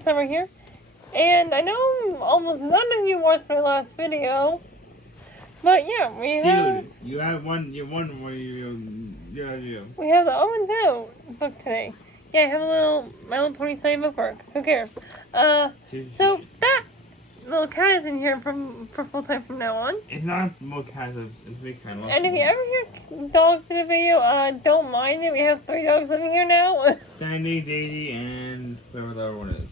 it's Summer here, and I know almost none of you watched my last video, but yeah, we have... Dude, you have one where you... We have the Almonds Out book today. Yeah, I have My Little Pony study bookmark. Who cares? So that little cat is in here for full time from now on. It's not little cat, it's big cat. And if you ever hear dogs in the video, don't mind it. We have 3 dogs living here now. Sandy, Daisy, and whoever the other one is.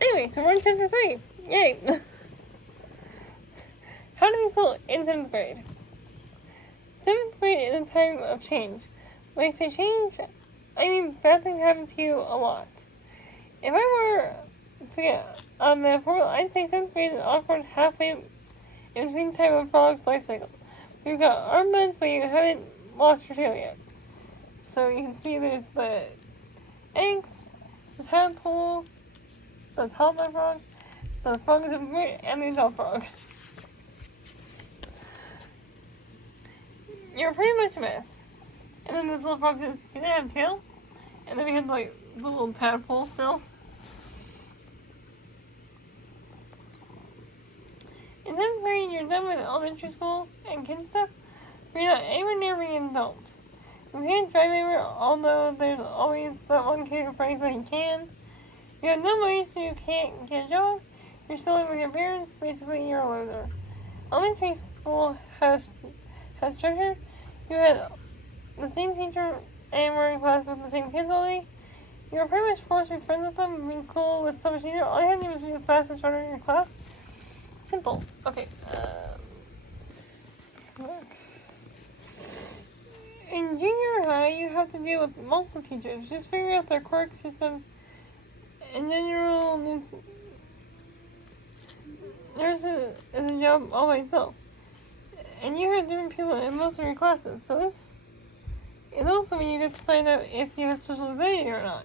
Anyway, so we're in 10 for 3. Yay! How do we feel in 7th grade? 7th grade is a time of change. When I say change, I mean bad things happen to you a lot. If I were to get a metaphor, I'd say 7th grade is awkward halfway in between time of frog's life cycle. You've got armbands, but you haven't lost your tail yet. So you can see there's the eggs, the tadpole, the toddler frog, the frog is and the adult frog. You're pretty much a mess. And then this little frog says, he didn't have a tail. And then we have like the little tadpole still. In 10th grade, you're done with elementary school and kid stuff, but you're not anywhere near being an adult. You can't drive anywhere, although there's always that one kid who brags that he can. You have no money, so you can't get a job. You're still living with your parents. Basically, you're a loser. Elementary school has structure. You had the same teacher and were in class with the same kids all day. You were pretty much forced to be friends with them and be cool with so much easier. All you had to do was be the fastest runner in your class. Simple. Okay. In junior high, you have to deal with multiple teachers. Just figure out their quirk systems and general nurses is a job all by itself. And you have different people in most of your classes, so this is also when you get to find out if you have social anxiety or not.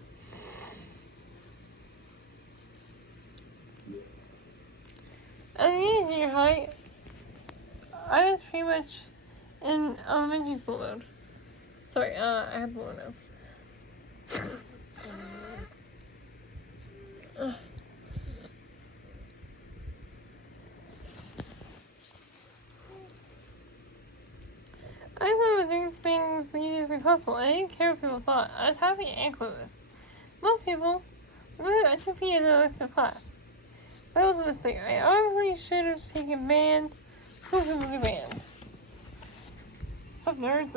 At the end of junior high, I was pretty much in elementary school mode. Sorry, I had one now. I thought I was doing things the easiest way possible. I didn't care what people thought. I was happy and clueless. Most people really I took me as an elective class. That was a mistake. I obviously should have taken band. Who's in the band? What's up, nerds?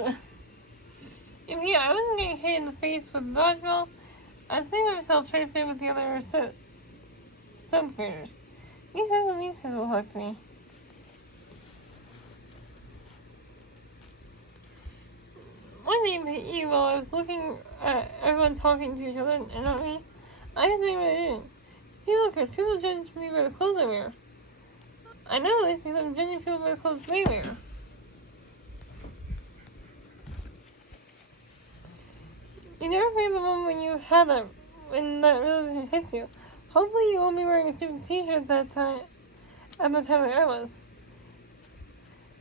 If I wasn't getting hit in the face with the dodgeball, I was thinking to myself trying to fit with the other 7th graders. These kids will talk to me. One day hit you while I was looking at everyone talking to each other and not me. I didn't think I didn't. People judge me by the clothes I wear. I know this because I'm judging people by the clothes they wear. You never forget the moment when that realization hits you. Hopefully you won't be wearing a stupid t-shirt at the time like I was.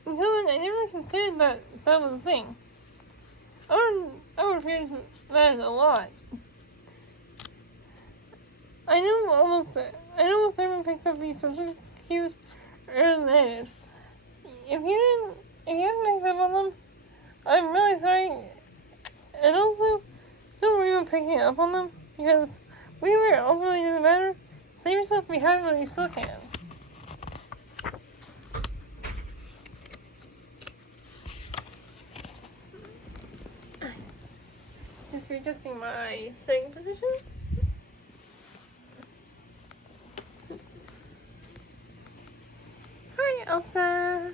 Until then, I never really considered that was a thing. I would fear that a lot. I know almost everyone picks up these social cues earlier than I did. If you haven't picked up on them, I'm really sorry. And also, don't worry about picking up on them, because we wear it ultimately doesn't matter. Save yourself behind when you still can. Just readjusting my sitting position. Hi, Elsa.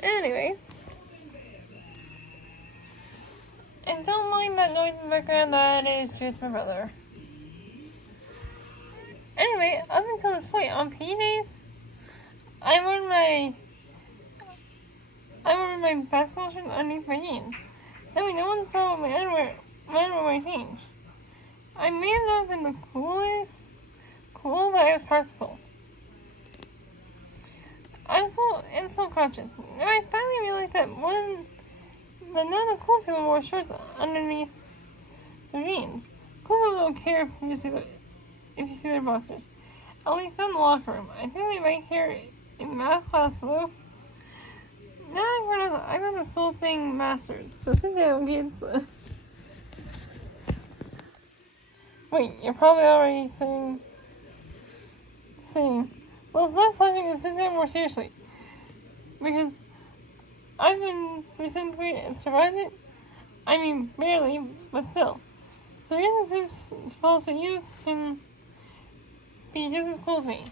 Anyways. And don't mind that noise in the background, that is just my brother. Anyway, up until this point, on PE days, I wore my basketball shirt underneath my jeans. That way no one saw my underwear changed. I may have not been the coolest, but I was practical. I was so conscious. I finally realized that none of the cool people wore shorts underneath their jeans. don't care if you see their boxers. At least not in the locker room. I think they might care in math class though. Now I got this whole thing mastered. So sit down, kids. Wait, you're probably already saying, well, stop laughing and sit down more seriously. Because I've been through 7th grade and survived it. I mean, barely, but still. So here's the tips so you can be just as cool as me.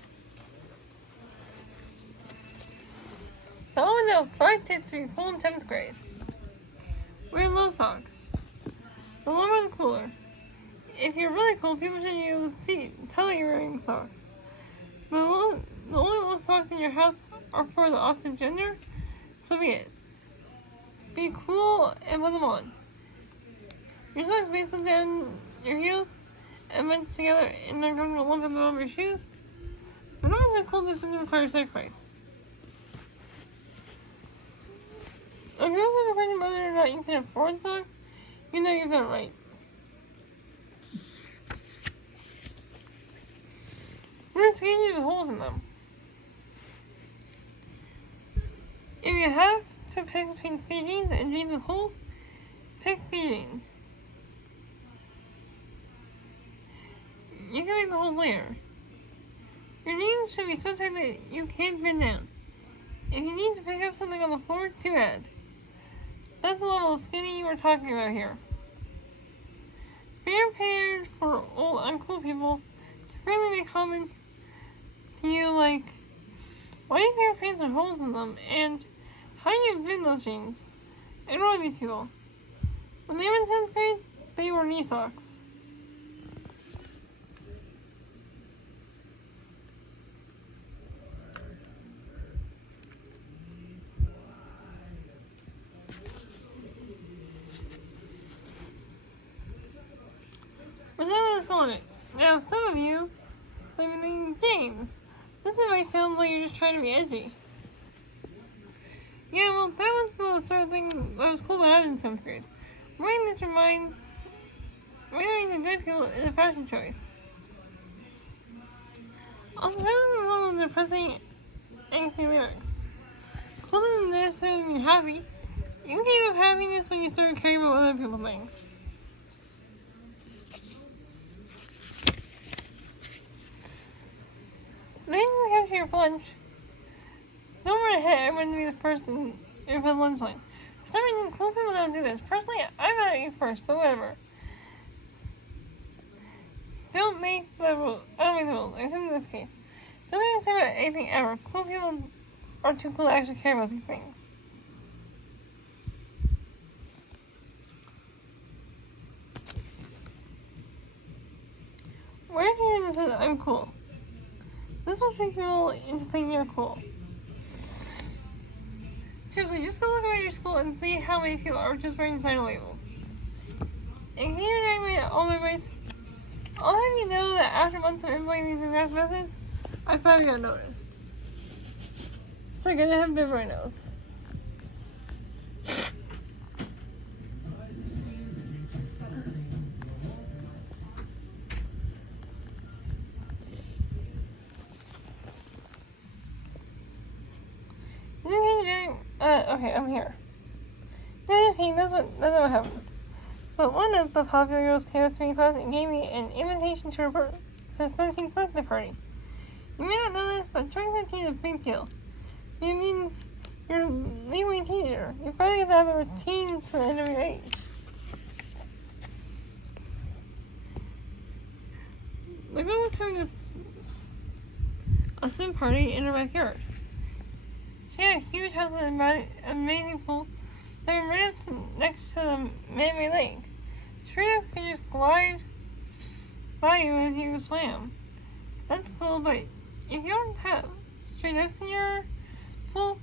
So I want to know 5 tips to be cool in 7th grade. Wear low socks. The lower the cooler. If you're really cool, people should tell you're wearing socks. The only low socks in your house are for the opposite gender, so be it. Be cool and put them on. Your socks basically down your heels and bunch together in an uncomfortable lump in the bottom of your shoes. But not so cool, this doesn't require sacrifice. If you're also the question whether or not you can afford socks, you know you've done it right. Wear skinny with holes in them. If you have to pick between skinny jeans and jeans with holes, pick skinny jeans. You can make the holes later. Your jeans should be so tight that you can't bend down. If you need to pick up something on the floor, too bad. That's the level of skinny we're talking about here. Be prepared for old uncool people to freely make comments to you like, why do you wear pants with holes in them? And how do you bend those jeans? Ignore these people. When they were in 10th grade, they wore knee socks. We're done with this moment. Now, some of you have been playing games. This might sound like you're just trying to be edgy. Yeah, well, that was the sort of thing that was cool about having in 7th grade. Wearing this reminds the good people is a fashion choice. Also, rather than the depressing, angry lyrics. Cool doesn't necessarily mean happy. You can give up happiness when you start caring about what other people think. Next time you come to your lunch, don't run ahead. Everyone to be the first in the lunch line. For some reason, cool people don't do this. Personally, I'd rather eat first, but whatever. Don't make the rules. I don't make the rules. Except in this case. Don't make a about anything ever. Cool people are too cool to actually care about these things. Where if you that says I'm cool? This will trick people into thinking you're cool. Seriously, just go look around your school and see how many people are just wearing designer labels. And here all my advice, I'll have you know that after months of implementing these exact methods, I finally got noticed. So I'm gonna have a bit of a nose. Okay, I'm here. No, just kidding, that's not what happened. But one of the popular girls came up to me in class and gave me an invitation to her 13th birthday party. You may not know this, but turning 13 is a big deal. It means you're legally a teenager. You probably get to have a routine to the end of your age. The girl was having a swim party in her backyard. She had a huge house with an amazing pool that was right up next to the man-made lake. She could just glide by you as you swam. That's cool, but if you don't have straight ducks in your pool,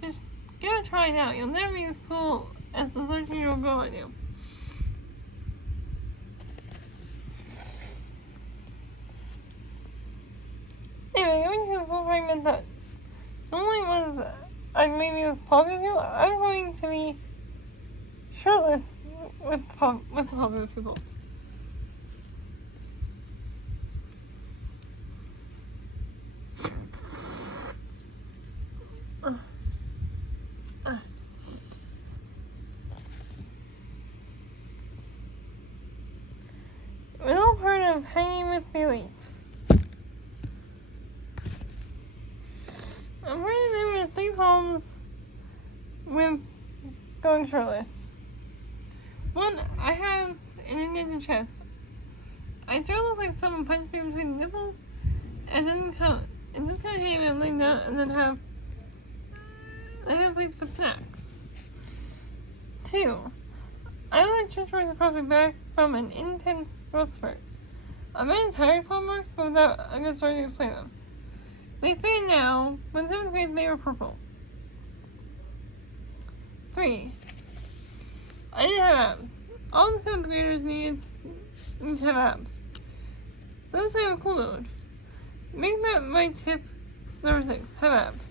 just give it a try now. You'll never be as cool as the 13-year-old girl I do. Anyway, I went to a full fragment that not only was I maybe with popular people, I was going to be shirtless with the popular people. was all part of hanging with the elites. Apparently there were 3 problems with going shirtless. 1, I have an indented chest. I sort of look like someone punched me between the nipples, and it doesn't count. It just kind of hang out like that, and then have a place to put snacks. 2, I had stretch marks across my back from an intense growth spurt. I've been entire 12 marks, but without a good story to explain them. They fade now, but in 7th grade they were purple. 3, I didn't have abs. All the 7th graders need to have abs. Let's say a cool note. Make that my tip number 6. Have abs.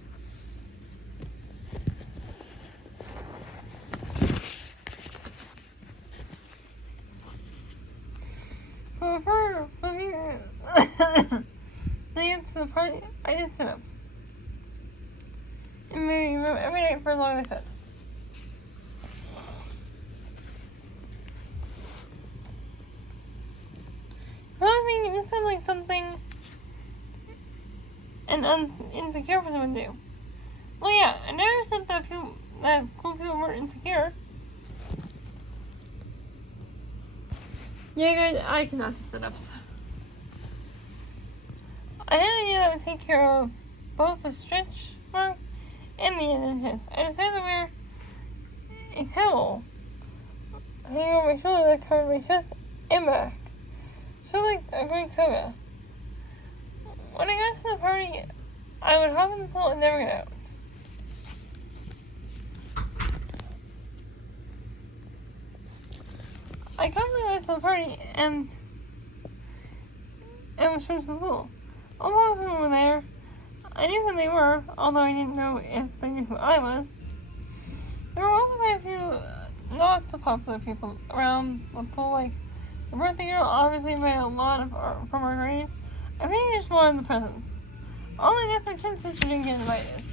So for leading up to the party, I did sit-ups. And maybe every night for as long as I could. Another thing, this sounds like something an insecure person would do. Well, yeah, I never said that cool people weren't insecure. Yeah, guys, I cannot do sit-ups. I had an idea that would take care of both the stretch mark and the indentation. I decided to wear a towel hanging over my shoulder that covered my chest and back. So like a Greek toga. When I got to the party, I would hop in the pool and never get out. I constantly went to the party and was friends with the pool. All of them were there. I knew who they were, although I didn't know if they knew who I was. There were also quite a few not so popular people around the pool, like the birthday girl, obviously by a lot of from our grade. I think I just wanted the presents. Only Netflix and sister didn't get invited.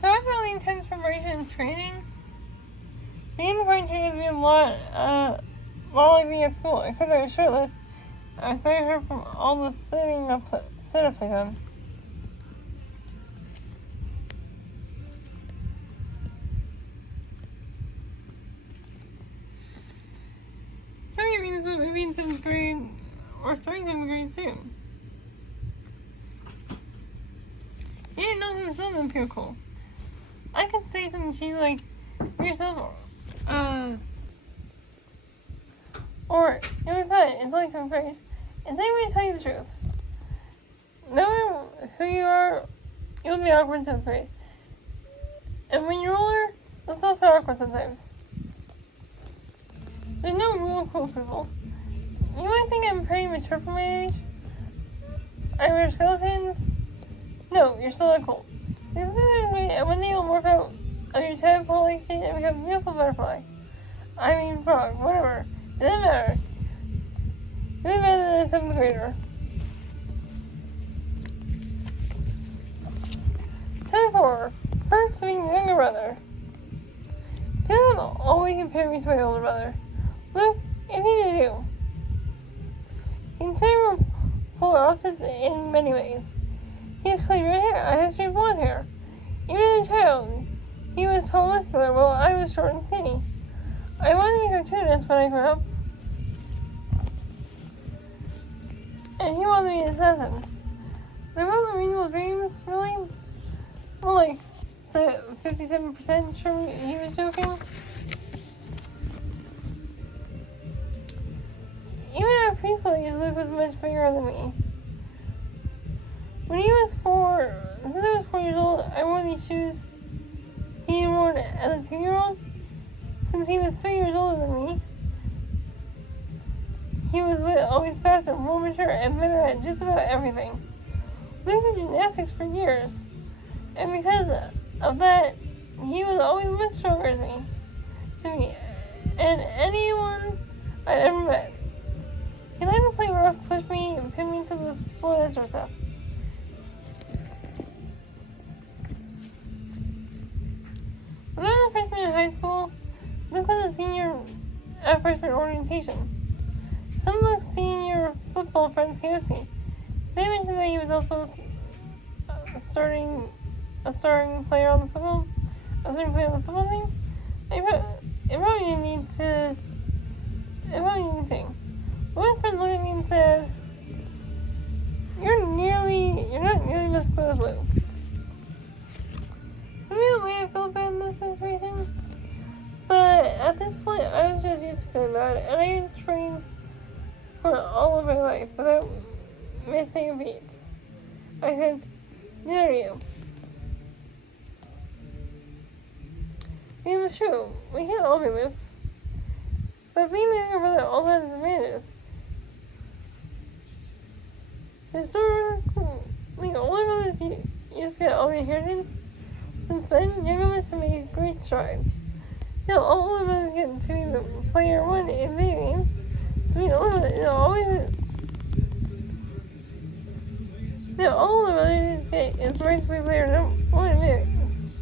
So after all the intense preparation and training, being in the party turned out to be a lot like being at school, except I was shirtless. I started her from all the sit-ups I done. Some of you read this book maybe in 7th grade or starting 7th grade soon. You didn't know who was on them feel cool. I could say something to you like, for yourself, or, you'll be fine, it's only 7th grade. And anybody tell you the truth. Knowing who you are, you'll be awkward in 7th grade. And when you're older, you'll still feel awkward sometimes. There's no real cool people. You might think I'm pretty mature for my age. I wear skeletons. No, you're still not cool. And one day you'll morph out of your tadpole-like state and become a beautiful butterfly. I mean frog, whatever. It doesn't matter. You're better than a 7th grader. Time 4. Perks of being a younger brother. People always compare me to my older brother. Look, it's easy to do. Consider we're polar opposites in many ways. He has curly red hair, I have straight blonde hair. Even as a child, he was tall and muscular while I was short and skinny. I wanted to be a cartoonist when I grew up. And he wanted to be an assassin. There were reasonable dreams, really. Well, like, the 57% sure he was joking. Even at preschool age, Luke was much bigger than me. When he was 4, since I was 4 years old, I wore these shoes he had worn as a 2-year-old. Since he was 3 years older than me, he was always faster, more mature, and better at just about everything. Luke did gymnastics for years, and because of that, he was always much stronger than me, and anyone I'd ever met. rough, pushed me, and pinned me to the floor, that sort of stuff. When I was a freshman in high school, Luke was a senior at freshman orientation. Some of Luke's senior football friends came up to me. They mentioned that he was also a starting player on the football team. It probably didn't need anything. One friend looked at me and said, You're not nearly as close as Luke. Some people may have felt bad in this situation, but at this point, I was just used to feeling bad, and I trained for all of my life without missing a beat. I said, neither are you. It was true, we can't all be Lukes. But being the younger brother also has its advantages. Historically, older brothers used to get all the inheritance. Since then, younger brothers have made great strides. Now, all older brothers get to be the player one in video games. So being older brothers all older brothers get is the right to be player one in video games.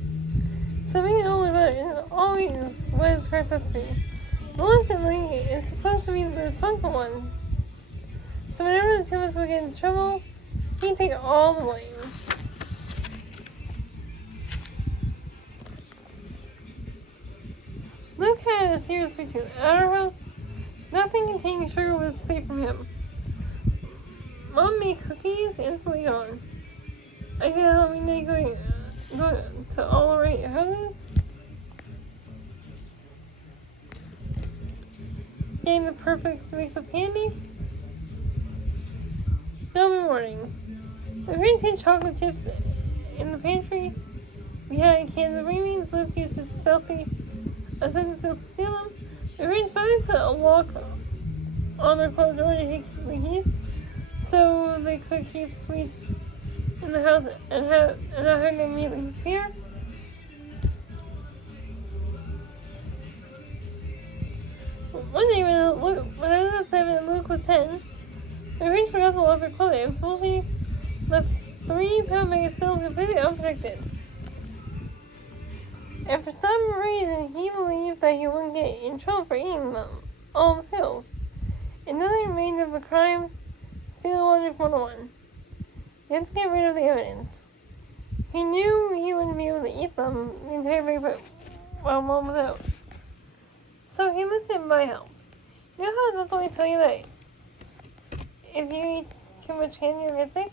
So being an older brother isn't always what it's cracked up to be. But ultimately, it's supposed to be the responsible one. So whenever the two of us would get into trouble, he'd take all the blame. Luke had a serious sweet tooth. At our house, nothing containing sugar was safe from him. Mom made cookies instantly gone. I could help me day going to all the right houses. Getting the perfect mix of candy. Every morning. The parents hid chocolate chips in the pantry. We had cans of Reese's. Luke used his stealthy assistants to steal them. The parents finally put a lock on their closed door to take the keys, so they could keep sweets in the house and not have them immediately disappear. One day when I was 7 and Luke was 10, the parents forgot to lock their closet and foolishly left 3-pound bag of pills completely unprotected. And for some reason, he believed that he wouldn't get in trouble for eating them, all the pills. And nothing remained of the crime, stealing logic 101. He had to get rid of the evidence. He knew he wouldn't be able to eat them the entire bag while Mom was out. So he enlisted my help. You know how that's always tell you that if you eat too much candy you'll get sick,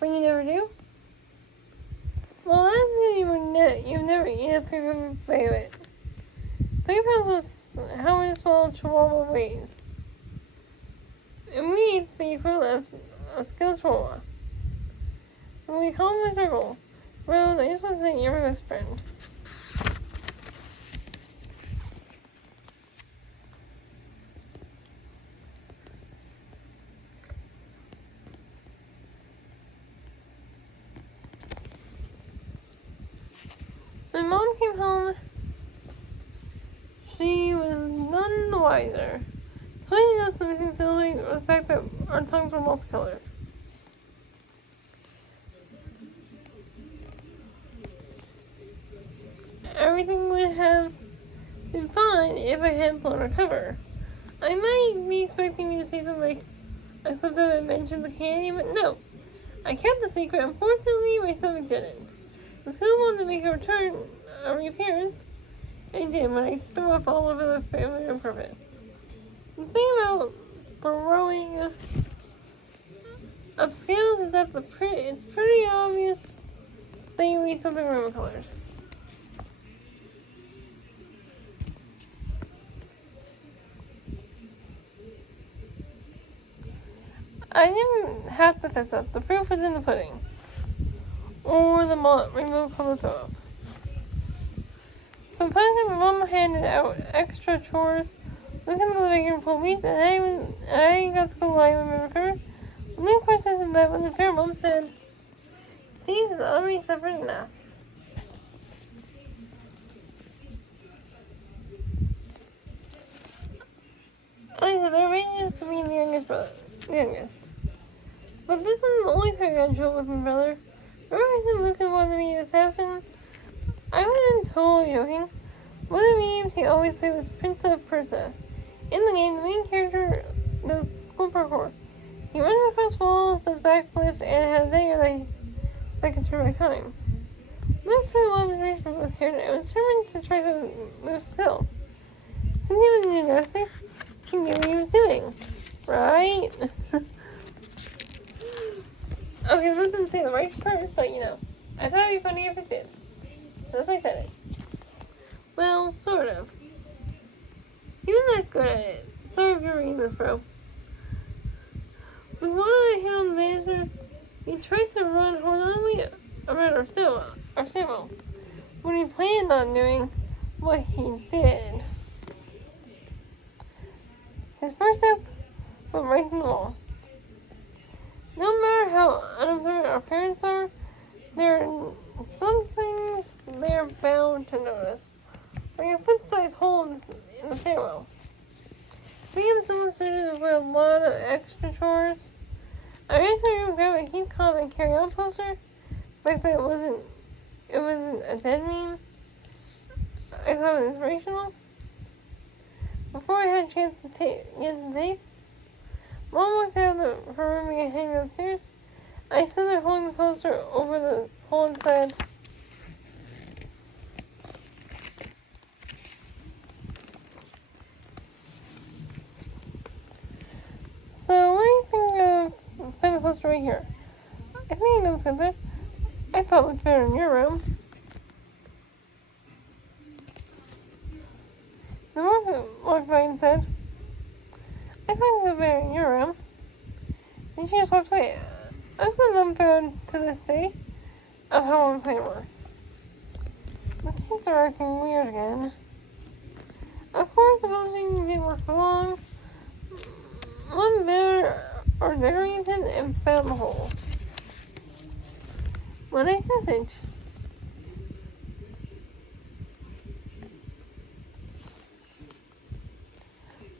but you never do? Well, that's because you've never eaten a 3-pound bag of it. 3 pounds was how many small chihuahua weighs. And we eat the equivalent of a skilled chihuahua. When we call him a circle, Rose, I just want to say you're my best friend. When Mom came home, she was none the wiser. Tony noticed the missing silhouette or the fact that our tongues were multicolored. Everything would have been fine if I hadn't blown her cover. I might be expecting me to say something like I slipped up and mentioned the candy, but no. I kept the secret. Unfortunately, my stomach didn't. The skill wanted to make a reappearance, and did when I threw up all over the family on purpose. The thing about throwing up scales is that it's pretty obvious that you eat something rainbow colored. I didn't have to fess up. The proof was in the pudding. Or the remote from the throw up. From punishment, my mom handed out extra chores. Look at the living room full weeks, and I got to go lie with my recruiter. The new question is that when the parent mom said, Steve is already suffered enough. I said, there ranges to me the youngest brother. the youngest. But this wasn't the only time I got in trouble with my brother. Remember I said Luca wanted to be an assassin? I wasn't totally joking. One of the games he always played was Prince of Persia. In the game, the main character does cool parkour. He runs across walls, does backflips, and has a dagger that can turn back time. Luke took a lot of inspiration from this character and was determined to try to lose skill. Since he was in gymnastics, he knew what he was doing. Right? Okay, I didn't say the right part, but I thought it'd be funny if it did. So that's why I said it. Well, sort of. He was not good at it. Sorry if you're reading this, bro. When one I hit on the manager, he tried to run horizontally around our stairwell, when he planned on doing what he did. His first step went right in the wall. No matter how unobservant our parents are, there are some things they're bound to notice, like a foot-sized hole in the stairwell. We have some students with a lot of extra chores. I ran to the room, grab a keep calm and carry on poster. Back then it wasn't a dead meme. I thought it was inspirational. Before I had a chance to get the tape, Mom walked out of her room and hanging upstairs. I stood there holding the poster over the hole inside. So, what do you think of putting the poster right here? I think it looks good there. I thought it looked better in your room. The Morphin walked by and said, I thought it looked better in your room. And she just walked away. I'm still dumbfounded to this day of how one plan works. The kids are acting weird again. Of course, the building didn't work for long. One better or Darrington and found the hole. What a message.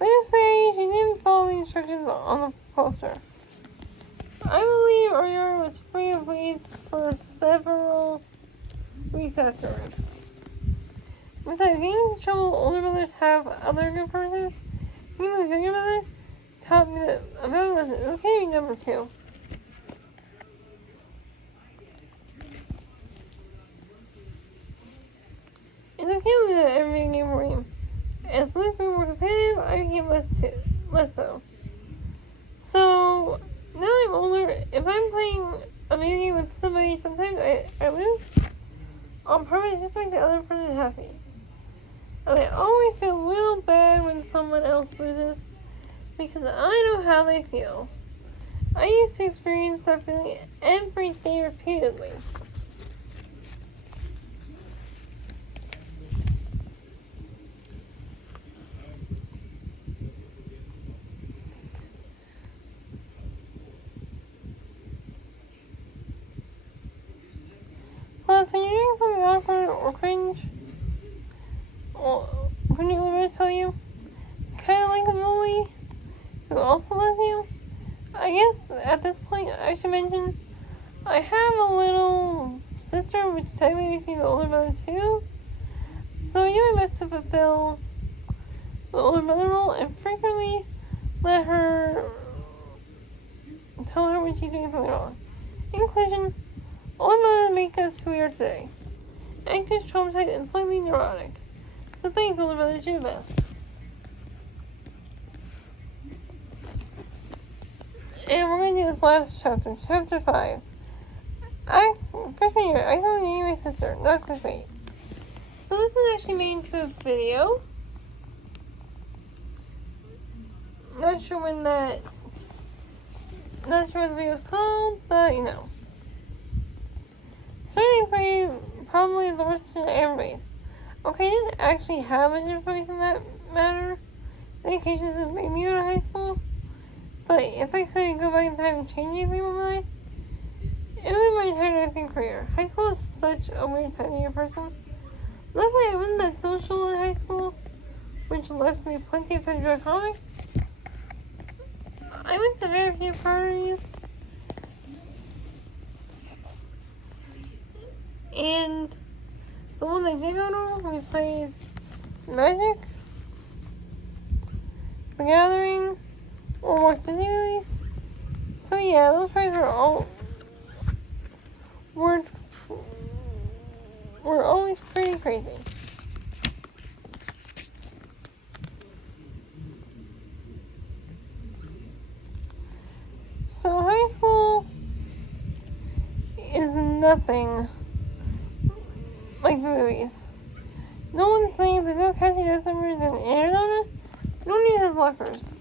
Let's say she didn't follow the instructions on the poster. I believe our yard was free of weeds for several weeks afterward. Besides, getting into trouble older brothers have other good purposes. Being the younger brother taught me that a man was okay to be number two. It's okay to do that every game we're in. As Luke grew more competitive, I became less so. So, now I'm older, if I'm playing a video game with somebody, sometimes I lose on purpose just to make the other person happy. And I always feel a little bad when someone else loses, because I know how they feel. I used to experience that feeling every day repeatedly. Plus, when you're doing something awkward or cringe, when your limits tell you, kind of like a bully who also loves you. I guess at this point I should mention I have a little sister, which technically makes me the older brother too. So I do my best to fulfill the older brother role and frequently let her tell her when she's doing something wrong. In conclusion, older brothers make us who we are today. Anxious, traumatized, and slightly neurotic. So thanks, older brothers, you're the best. And we're going to do this last chapter, chapter 5. Freshman year, I told my sister, not clickbait. So this was actually made into a video. Not sure what the video is called, but Starting point probably the worst in everybody. Okay, I didn't actually have much information in that matter. The occasions that made me go to high school. But if I could go back in time and change anything in my life, it would be my entire acting career. High school is such a weird time to be a person. Luckily, I wasn't that social in high school, which left me plenty of time to draw comics. I I went to very few parties. And the one I did go to, we played Magic, The Gathering, or watched Disney movies. So yeah, those parties were always pretty crazy. So high school is nothing like the movies. No one's saying there's no catchy death numbers in Arizona. No one needs lockers.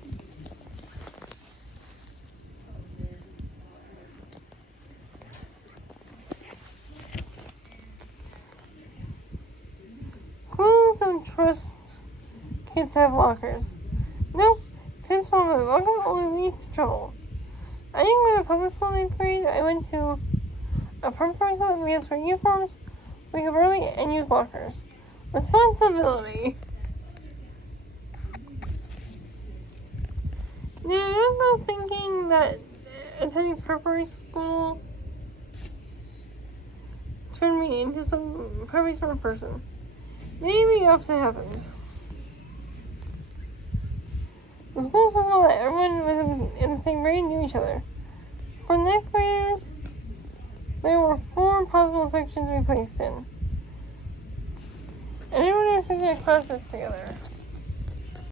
Schools don't trust kids to have lockers. Nope, kids won't have lockers only leads to trouble. I didn't go to public school in 8th grade. I went to a preparatory school that we asked for uniforms, wake up early, and use lockers. Responsibility. Now, don't go thinking that attending preparatory school turned me into some very smart person. Maybe the opposite happened. The school system that everyone was in the same grade knew each other. For 9th graders, there were 4 possible sections to be placed in. And everyone understood their classes together.